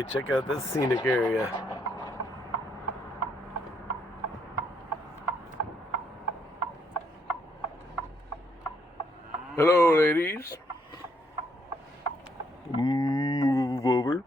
Alright, check out this scenic area. Hello, ladies. Move over.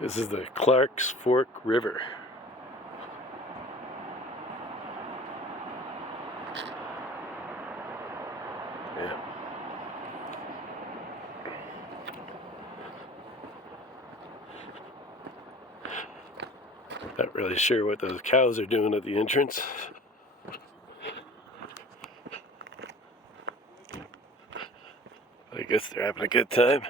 This is the Clark's Fork River. Yeah. Not really sure what those cows are doing at the entrance. I guess they're having a good time.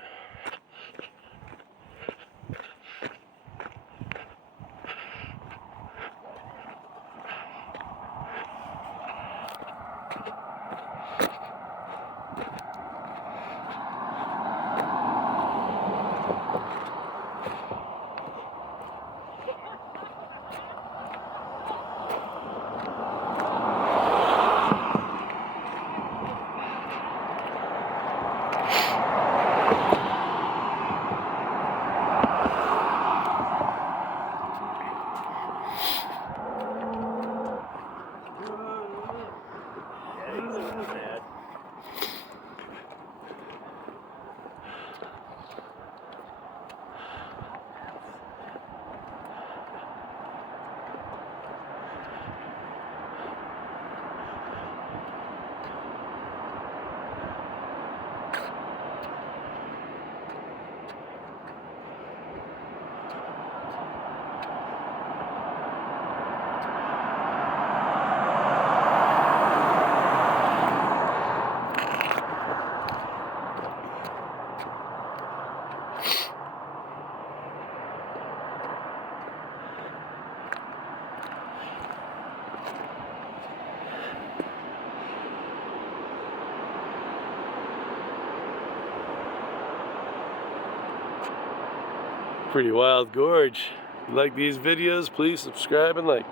Pretty wild gorge. If you like these videos, please subscribe and like.